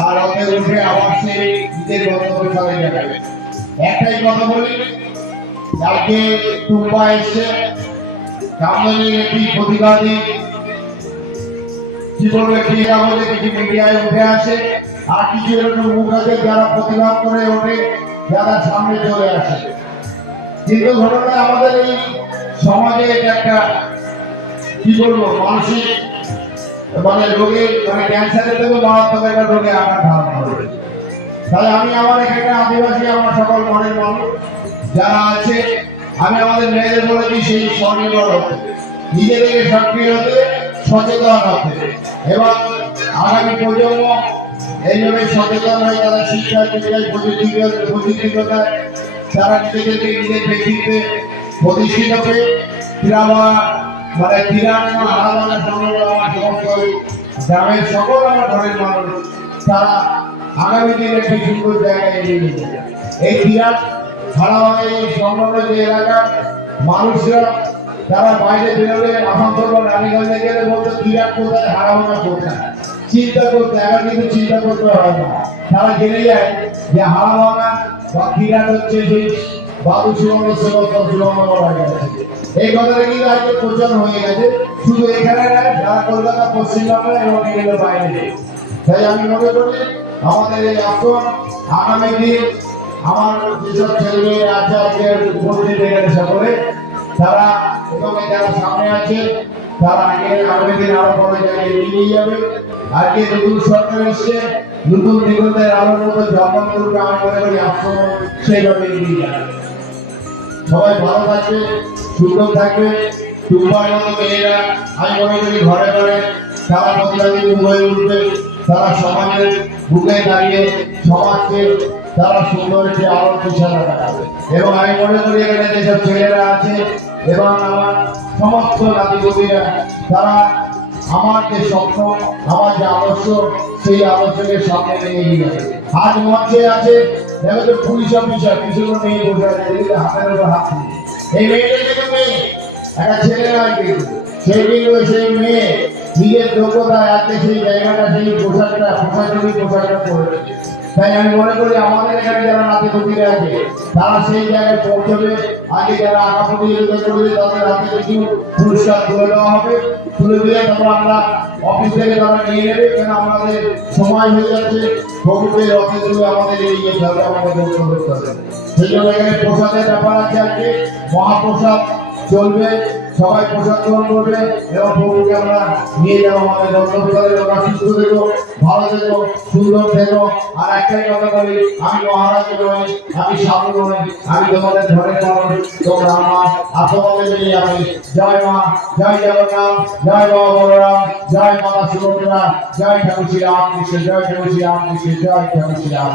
আর অতে উঠে আবার সেই নিজের গন্তব্যে চলে যাবে। একটাই কথা বলি, কালকে টুম্পা এসে কামরানির একটি প্রতিবাদী কি বলবে কি আমাদের কিছু মিডিয়ায় উঠে আসে, আর কিছু এরকম মুখ আছে যারা প্রতিবাদ করে ওঠে, যারা সামনে চলে আসে। কিন্তু ঘটনা আমাদের এই সমাজে এটা একটা কি বলবো মানসিক মানে রোগে মানে ক্যান্সারের থেকে মারাত্মক একটা রোগে আঘাত ধারণ করে। তাই আমি আমার এখানে আদিবাসী আমার সকল মনের মানুষ যারা আছে, আমি আমাদের মেয়েদের বলেছি সেই স্বনির্ভর হতে, নিজেদেরকে সক্রিয় হতে, সচেতন হতে এবং আগামী প্রজন্ম এইভাবে সচেতন হয়ে তারা শিক্ষা দীক্ষায় প্রতিযোগিতায় তারা নিজেদেরকে নিজের ব্যক্তিত্বে প্রতিষ্ঠিত হয়ে মানে গ্রামের সকল আমার ঘরের মানুষ তারা আগামী দিনে একটি সুন্দর জায়গায় এগিয়ে নিয়ে যাবে। এই বিরাট হারাবাগে এই সংলগ্ন যে এলাকার মানুষরা তারা বাইরে বেরোলে আসানসোল বা রানীগঞ্জে গেলে বলতো বিরাট কোথায় হারাবাগা কোথায় চিন্তা করতে এখন কিন্তু চিন্তা করতে হয় না, তারা জেনে যায় যে হারাবাগা বা বিরাট হচ্ছে সেই বাবু সুবর্ণ সুবর্ণ বলা গেছে। এই কথাটা কিন্তু আজকে প্রচার হয়ে গেছে, শুধু এখানে নয় সারা কলকাতা পশ্চিমবাংলা এবং বিভিন্ন বাইরে। তাই আমি মনে করি আমাদের এই আক্রমণ আগামী দিন আমার যেসব ছেলেমেয়ে আছে আজকের উপস্থিত এখানে সকলে তারা এবং যারা সামনে আছে তারা আগামী দিন আরো বড় জায়গায় এগিয়ে যাবে। আজকে নতুন সরকার এসছে, নতুন দিগন্তের আলোর মতো জন্ম করবে, আমি মনে করি আক্রমণ সেইভাবে এগিয়ে যাবে। সবাই ভালো থাকবে, সুন্দর থাকবে। টুম্পার মতো মেয়েরা আমি মনে করি ঘরে ঘরে তারা প্রতিবাদী হয়ে উঠবে, তারা সমাজের বুকে দাঁড়িয়ে সমাজকে তারা সুন্দর একটি আলোর দিশা দেখাবে। এবং আমি মনে করি এখানে যেসব ছেলেরা আছে এবং আমার সমস্ত নাতিগতিরা তারা আমার যে স্বপ্ন আমার যে আদর্শ সেই আদর্শকে সামনে নিয়ে এগিয়ে যাবে। আজ মঞ্চে আছে দেখো তো পুলিশ অফিসার কিছু মেয়ে বসে আছে, হাতের উপর হাত দিয়ে এই মেয়েটা কিন্তু মেয়ে একটা ছেলে নয়, কিন্তু সেই মেয়ে নিজের যোগ্যতায় আজকে সেই জায়গাটা সেই পোশাকটা পরে। তাই আমি মনে করি আমাদের এখানে যারা নাতিপতিরা আছে তারা সেই জায়গায় পৌঁছবে। আগে যারা আঁকা প্রতিযোগিতা করবে তাদের হাতে কিছু পুরস্কার তুলে দেওয়া হবে, তুলে দিয়ে তারপর আমরা অফিস থেকে তারা নিয়ে নেবে। কেন আমাদের সময় হয়ে যাচ্ছে, প্রভুদের রথে তুলে আমাদের এগিয়ে যেতে হবে, আমাদের বক্তব্য করতে হবে। সেই জন্য এখানে প্রসাদের ব্যাপার আছে, আজকে মহাপ্রসাদ চলবে, সবাই প্রসাদ গ্রহণ করবে এবং প্রভুকে আমরা নিয়ে যাবো আমাদের গন্তব্যস্থলে। ওরা সুস্থ থেকো, ভালো থেকো, সুন্দর থেকো। আর একটাই কথা বলি, আমি মহারাজ নই, আমি সাধু নই, আমি তোমাদের ঘরের মানুষ, তোমরা আমার আত্মবলে নিয়ে যাবে। জয় মা, জয় জগন্নাথ, জয় বাবা বলরাম, জয় মাতা সুভদ্রা, জয় ঠাকুর শ্রী রামকৃষ্ণ, জয় ঠাকুর শ্রী রামকৃষ্ণ, জয় ঠাকুর শ্রী রাম।